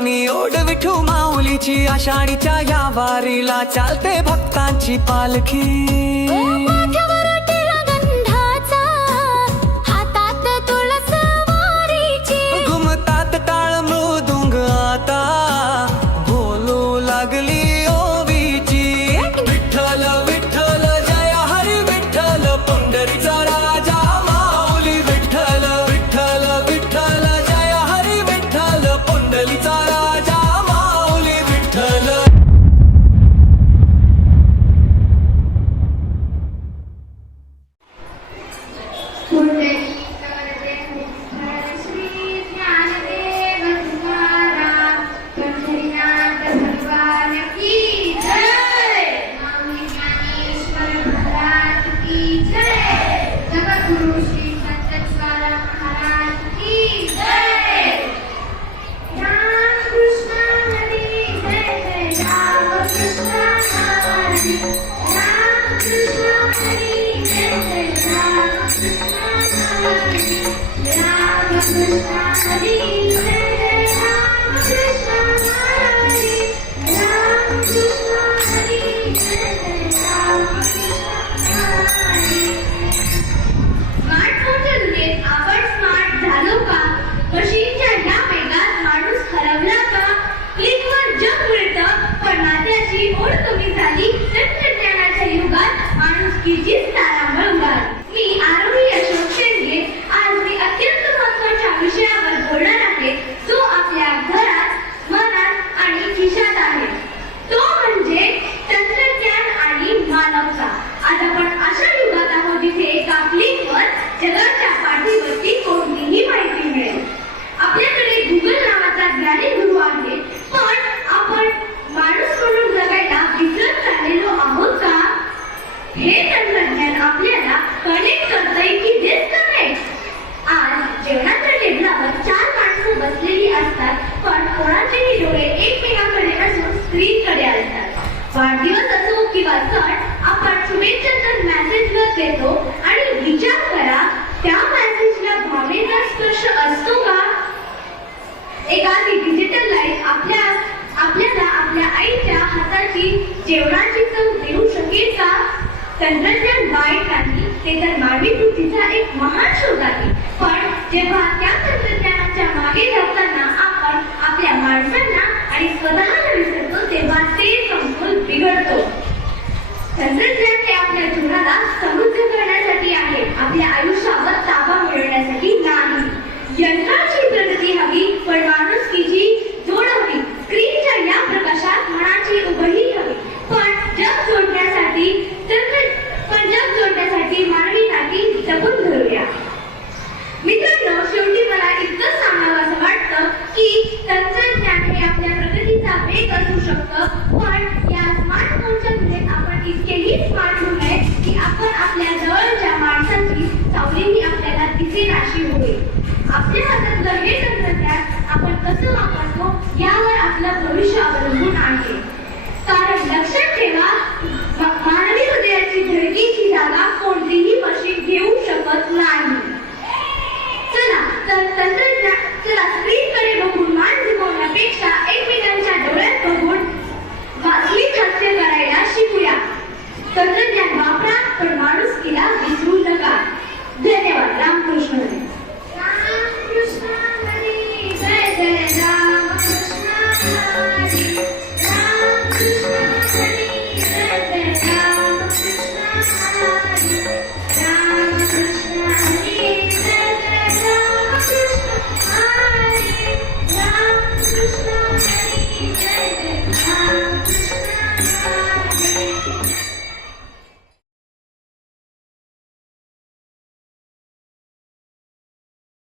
आणि ओढ विठू माऊलीची आषाढीच्या या वारीला चालते भक्तांची पालखी घुमतात टाळ मृदुंग आता बोलू लागली ओवीची विठ्ठल विठ्ठल जय हरी विठ्ठल पंढरीचा राजा माऊली विठ्ठल विठ्ठल विठ्ठल जय हरी विठ्ठल पंढरीचा राजा माऊली विठ्ठल जगाच्या पाठीवरती कोणतीही माहिती मिळेल. आपल्याकडे गुगल नावाचा ज्ञानी गुरु आहे, पण आपण माणूस म्हणून जगायला विसरत चाललेलो आहोत का? हे तंत्रज्ञान आपल्याला कनेक्ट करतंय की डिस्कनेक्ट? आज जेवणाच्या टेबलावर 4 माणसं बसलेली असतात, पण कोणाचेही डोळे एकमेकांकडे नसून स्क्रीनकडे असतात. वाढदिवस असो किंवा सण, आपण शुभेच्छा तर मेसेजवर देतो आणि विचार करा, त्या मेसेजला भावनेचा स्पर्श असतो का? एखादी डिजिटल लाईट आपल्याला आपल्या आईच्या हाताची जेवणाची चव देऊ शकेल का? तंत्रज्ञान वाईट नाही, ते तर मानवी कृतीचा एक महान शोध आहे. पण जेव्हा त्या तंत्रज्ञानाच्या मागे धावताना आपण आपल्या माणसांना आणि स्वतःला विसरतो, तेव्हा ते समतोल बिघडतो. तंत्रज्ञान हे आपल्या जीवनाला समृद्ध